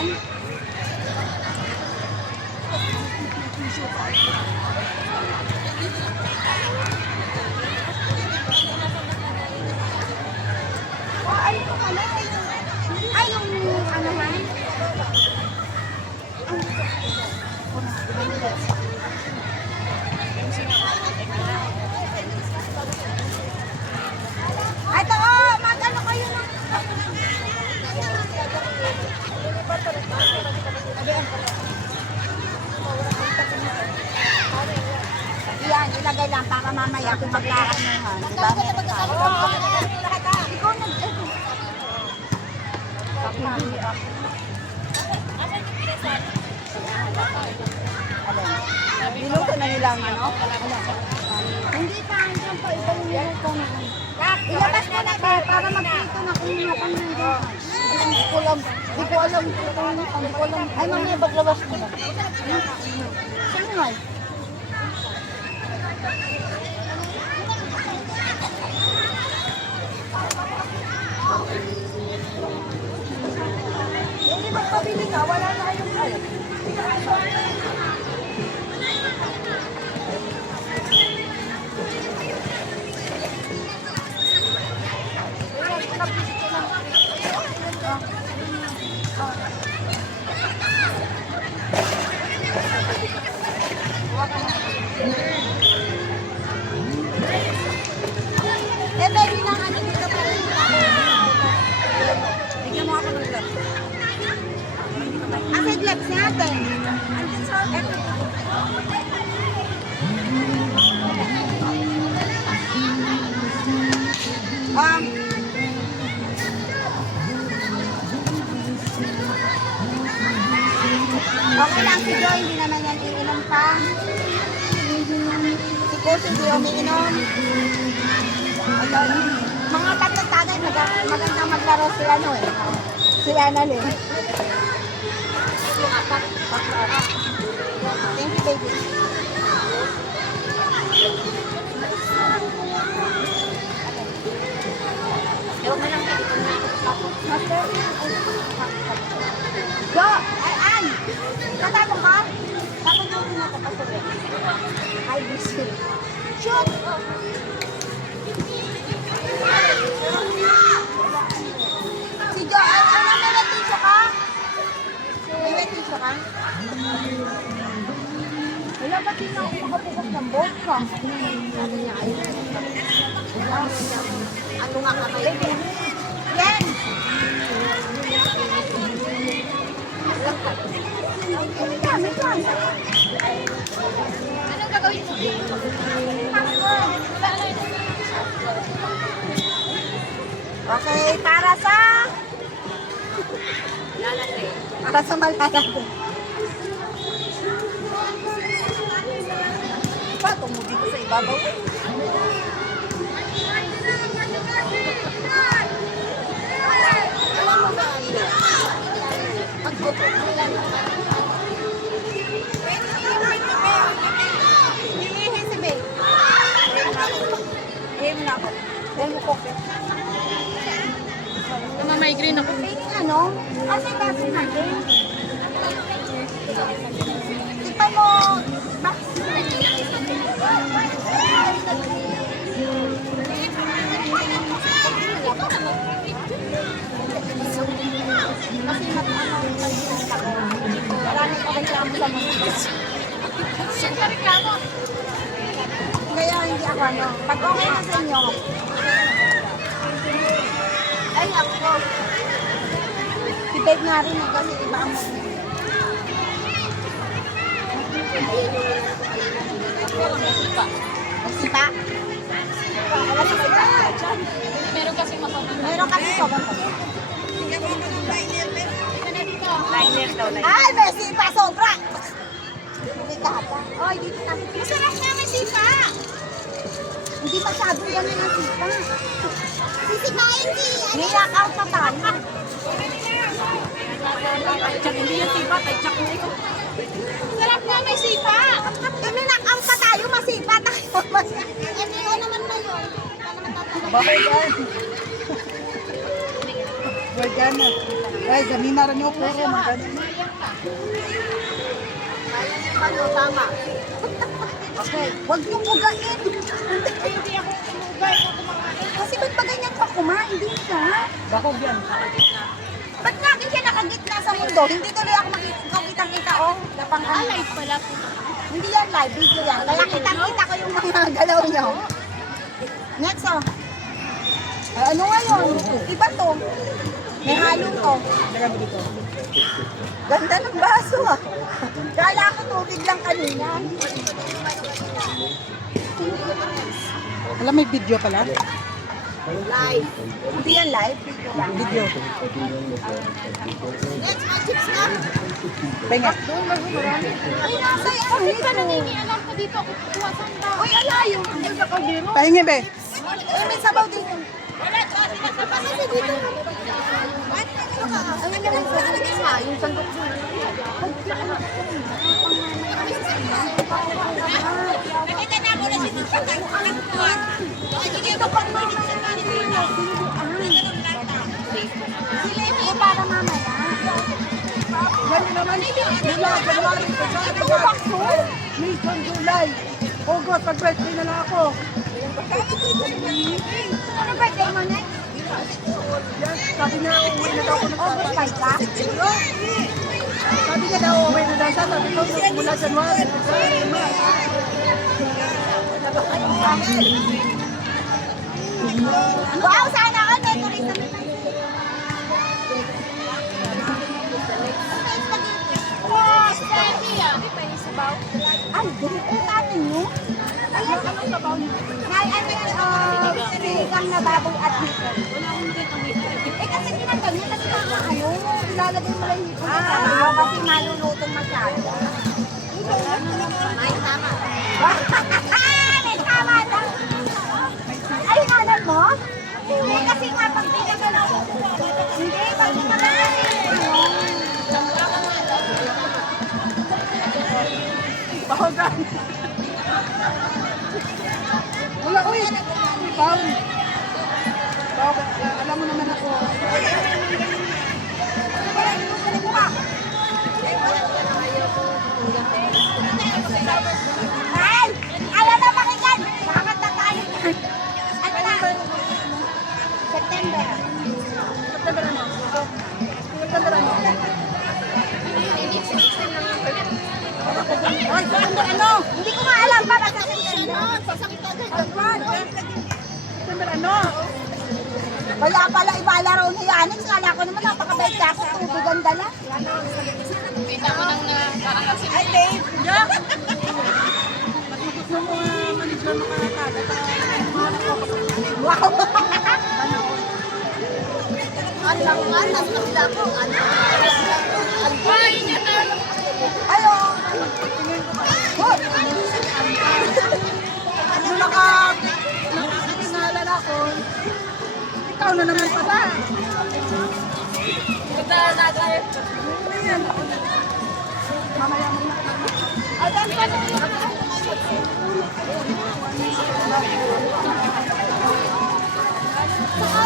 yan? Ay, ito pala. Ay, yung ano man? Ay, ito mag-ano kayo ng... Yan, ilagay lang para mamaya kung magkakanuhan. Diba? Ikaw nag... Niluto na nila ang ano? Hindi pa, hanggang pa ibang niluto na. Ilabas mo na ba para magprito na kung ano kung hindi ko alam. Hindi ko alam. Hindi ko alam. Ay, mamaya paglabas mo na. Saan nga? Hindi magpabili ka, wala na kayong kaya. Baby na ano dito pa rin. Bigyan mo ako ng gloves. Asa yung gloves natin? Andun sa okay lang si Joy, hindi naman yan iinom pa. Si Kus hindi umiinom. Mga tatlong tagay, maganda maglaro si ano eh. Si Annalyn. Thank you, baby. Go! Ay, Ann! Tatapong ka? Tapos mo rin ako pasulit. Ay, busy. Shoot! Si Jo, ano may wet tissue ka? May wet tissue ka? Wala ba din ako makabukas ng vodka? Sabi niya, ayun. Ano nga kamay? Yan! Anong gagawin mo? Okay, para sa malalate. Para sa malalate. Pa, tumubi ko sa ibabaw. Alam mo ba ano? Pagbuto. Hihihin si Bay. Hihihin mo na ako. Hihihin mo ko. Migraine ako. Ano? Kasi kasi natin. Ipa mo. Kasi maraming reklamo sa mga. Kaya hindi ako ano. Pag okay na sa inyo, ay ako. Si Dave nga rin kasi iba ang magsipa. Meron kasi mapapagod. Meron kasi sobrang Liner daw. ay, may sipa sobra. Hindi kata. Oy, dito na. Masarap na may sipa. Hindi masyadong ganun ang sipa. Sisipain di. Niyak out pa tayo. Hindi yung sipa, tadyak mo ito. Sarap na may sipa. Niyak out pa tayo, masipa tayo. Ano naman na yun? Babay guys. Pwede na. Ay, ganina rin yung puro. Maganda. Ano, tama. Okay, huwag niyong bugain. Hindi ako tumugay. Kasi ba't ba ganyan pa kumain? Hindi ka. Bakog yan. Ba't lagi siya nakagitna sa mundo? Hindi tuloy ako makikita-kita, oh. Lapang Live pala po. Hindi yan live, video yan. Kaya kita-kita ko yung mga galaw niyo. Next, oh. Ano ngayon? Iba to. May halo to. Ganda ng baso, ah. Kala ko tubig lang kanina. Alam, may video pala. Live. Hindi yan live, video lang. Video. Next, chips na. Penga. Ay, nasa ano Bakit ka ito? nangingialam ko dito ako kukuha saan ba? Uy, alayo. Hindi sa kabiro. Pahingi, be. May sabaw din. Wala, kasi dito. Ang naman sa alagay sa yung sandok mo. Nakita na mo na si Tito sa kagkuhan. Sige, kapag-manig sa Pilipino. Sila yung para mamaya. Yan naman. Mula, January. Ito bakso. Mission, July. August, pag-birthday na lang ako. Ano birthday mo next? Yan, sabi niya, uuwi na daw ako ng August 5 ka? Sabi niya daw, uuwi na daw siya. Sabi ko, mula January. Wow, sana all may turista na tayo. Wow, steady ah. Di pa yung sabaw? Ay, ganito natin no? Ayan, Anong sabaw niyo? may ano yung sinigang na baboy at hipon. Wala akong dito ang ito. Eh kasi tinanggal niya kasi ano, ilalagay mo lang hipon sa sabaw kasi malulutong masyado. Ay, tama. May tama lang. Ay, nanan mo? Hindi kasi nga pag tinanggal hindi, pag tinanggal Bahogan. Wala, uy. Baon. Baon. Alam mo naman ako. Ay! Alam na pakinggan! Bakit nakalit? Ano na? September. September ano? September ano? Ay, September ano? Hindi ko nga alam para sa September. September ano? Wala pala ibalaro ni Yanix. Kala ko naman napakabait ka sa tubig ang dala. Kita mo nang na parang kasi Ay, babe! Gusto mo manager mo karatado. Wow! Ang langan, nasa kabila ko. ay, niya na. Ayo! Ano nakakilala na ako? Ikaw na naman pala. Punta na tayo. Mamaya mo na. Ayan pa na.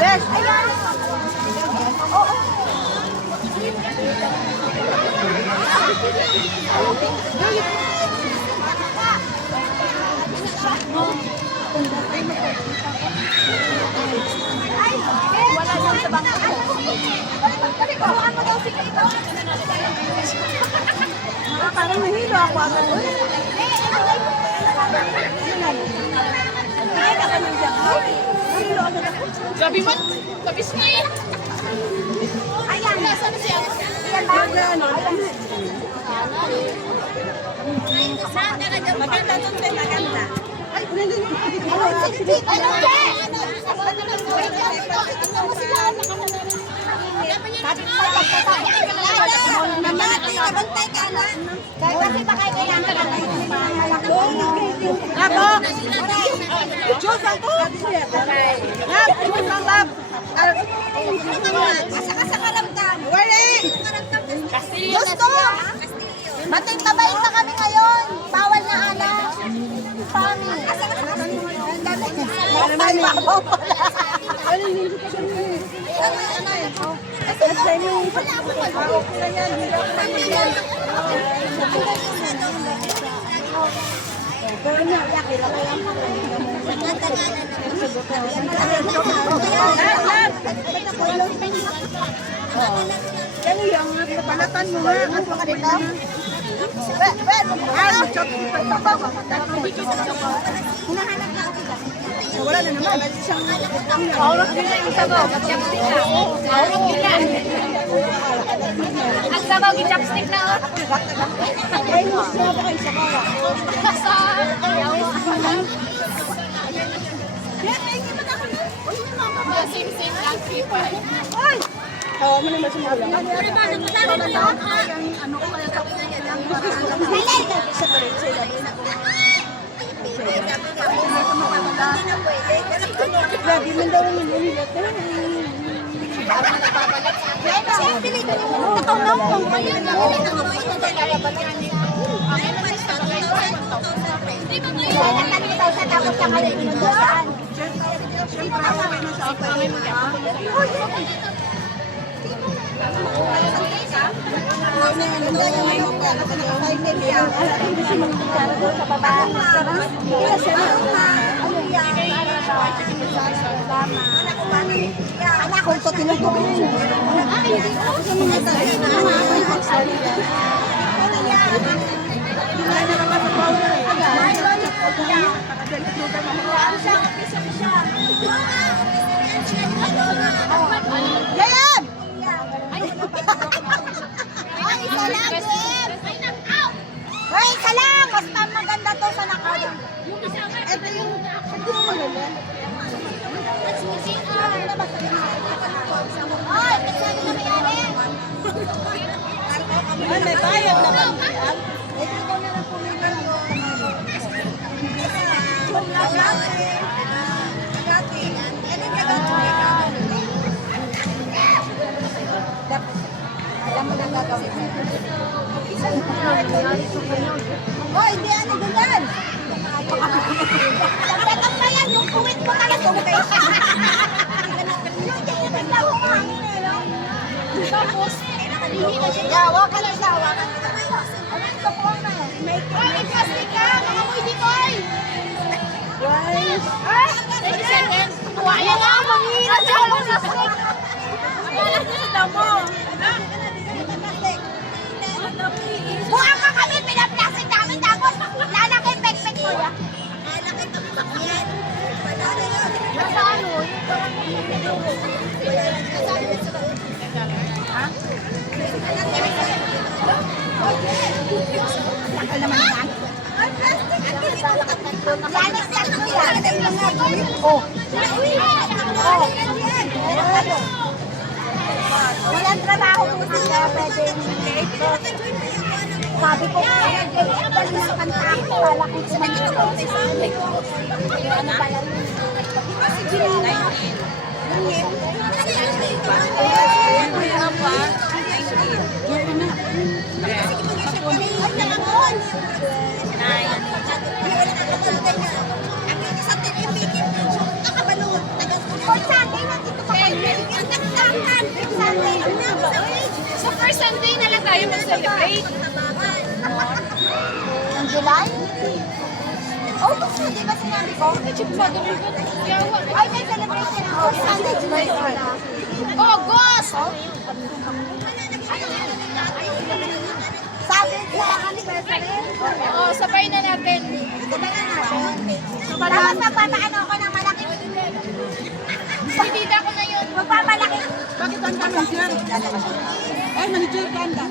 Besh! Ayan! Oo. Ay, wala nang sa bangko. Balik ko. Ano daw si Kaiba? Parang nahilo ako agad. Gabi man, kabis na eh. Ayan. Nasaan siya? Ayan ba? Ayan. Maganda doon din, maganda. Ay, hindi. Ano, sige, ano, sabi ko sa pagkatapos nabantay ka na. Kahit kasi baka kailangan ka na yung malaki. Ako! Diyos ang to! Lab! Diyos ang lab! Asa ka sa karamdam. Wali! Gusto! Mating mabait na kami ngayon. Bawal na anak. Pami. Asa ka sa karamdam. Ang dami. Babaw pala. Ano yung hindi ka siya? Okay na yan, hindi ako naman yan. Pero niya, kailangan ko yan. Yan yung balatan mo nga. Ano ka dito? Hinahanap na ako sila. Wala na naman. Aurok nila yung sabaw. Chopstick na. Aurok nila. Ang sabaw, chopstick na. Ay, mas na ba kayo sa kawa? Sa yawa. Same lang, people. Oo, mo naman sumula. Ano ko kaya sa Lagi man daw ang nilulat. Kung ito tinutulong. Yan! Hoy, isa lang! Mas maganda to sa nakaya. Ito yung hindi mo magalan. Hoy, nagsabi na mayari. May bayad naman yan. Ikaw na lang pumili alam mo na gagawin. Hoy, hindi ano ganyan. Pagkatang ba yan, yung kuwit mo talaga. Yung tingin lang kung hangin eh, no? Tapos, hihina siya. Yawa ka lang siya, yawa ka lang. Ano ito po na? Ay, plastic ka! Nangamoy dito ay! Guys, Ay! 30 seconds! Kuwaya na! Manghihina siya! Walang plastic! Wala na sa damo! Buha ka kami, pinaplastic namin tapos lalaki pek-pek mo ya. Nasa ano? Nakal naman yan. Yanis yan mo yan. Oh. Walang trabaho po sila, pwede. Sabi ko, dali ng kanta ako, wala kong sumanito. Ano ba yan? Sa first Sunday na lang tayo mag-celebrate. Ang July? Oh, gusto, di ba sinabi ko? Yawa. Ay, may celebration ako. Sunday, July 4. August! Sabi sa anniversary. Oh, sabay na natin. Ito ba na natin? Tapos magpapaano ako ng malaki. Bibida ko na yun. Magpapalaki. bakit ang tanong siya? Ay, manager ka anda.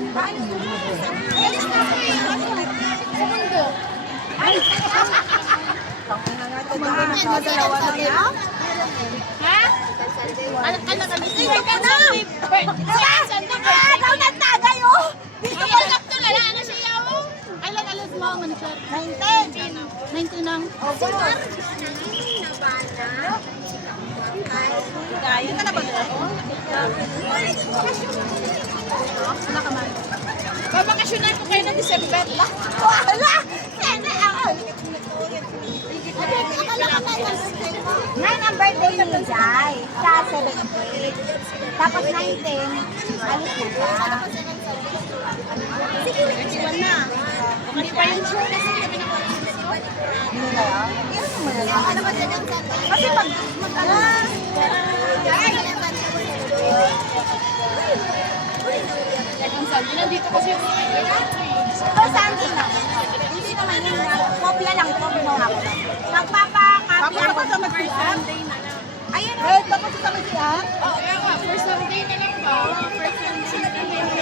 Segundo. Madalawa na niya. Ha? Anak kami. Second Sunday. Second Sunday. Agaw ng tagay, oh! Ay, anak to lala. Ano siya yawong? Alam mo, manager. 19. 19 ang. Kaya ka na ba ito? Babakasyonan ko kayo ng December. Wala! Sana ako! Akala ko na yung 9 ang birthday ni Jai. Siya 7th. Tapos 9-10, alis na siya. Sige, na. Hindi pa yung show kasi kami na hindi na yan? Yes, mo na lang. Kasi mag-ano. Nandito kasi yung Pero Sunday na. Hindi naman yun na. Kopya lang ito, ginawa ko lang. Magpapakopya ako sa Sunday na lang. Ayun, Wait, tapos sa kami siya? Oo, kaya nga, first Sunday na lang ba? First Sunday na lang.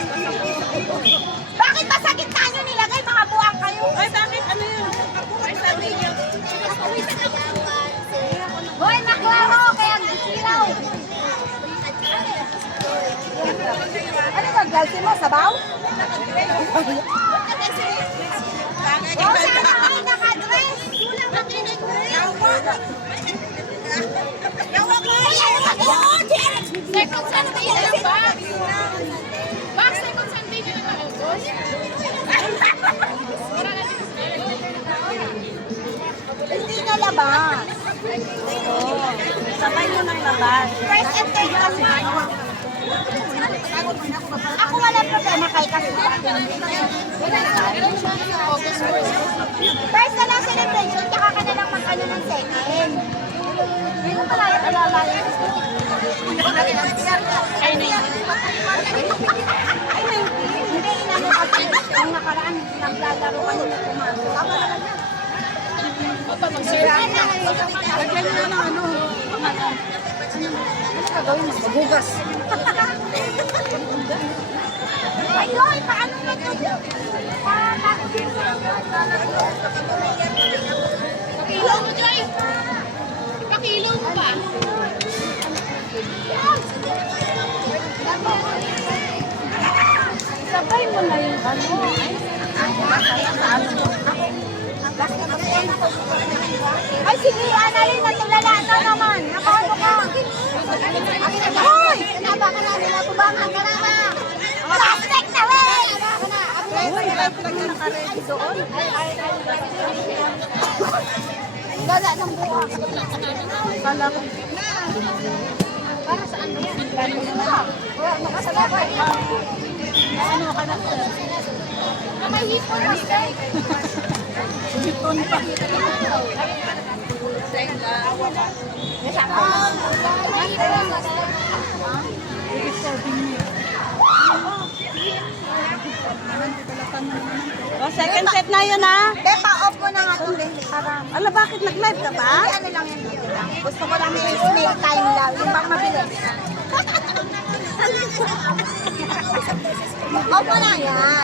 bakit ba sa gitna nyo nilagay? Mga buwang kayo. Ay, bakit? Ano yun? First Sunday yun. Hoy, maklaro, kaya silaw. Ano ba, galsi mo? Sabaw? Oh, sana ay nakadress. Kulang na Yawa ko! Ay, ano ba ito? Second Sunday na lang ba? Bak, second Sunday na lang ba, August? Wala na dito sa Hindi na labas. Oo. Sabay nyo ng labas. First and third kasi. Ako wala problema kay kasi. August 1st. First na lang celebration, tsaka ka na lang mag-ano ng second. Hindi mo pala yung alalayan. Ay, na yun. Ay, hindi inano kasi. Ang nakaraan, naglalaro kami na pumasok. Ako naman na. Papa, mag-sira na. Lagyan nyo na ng ano. Ano gagawin mo? Magugas. Ay, Loy, paano na ito? Pakilaw mo, Joy! Ipakilaw mo pa. Sabay mo na yung ano. Ay, sige, Annalyn, natulala na naman. Nakano ka. Hoy! Nabaka na nila, tubangan ka na ba? Plastic na rin! Uy, live lang yung nakaready doon. Gala ng buha. Kala ko. Para saan ba yan? Wala, makasalabay. Ano ka na? May hipon na stay. Hipon pa. Oh, second set na yun ha. Pa-off mo na nga itong link. Ala, bakit nag-live ka ba? Hindi, ano lang yun. Gusto ko lang yung snail time lang. Yung pang mabilis. Off mo na yan.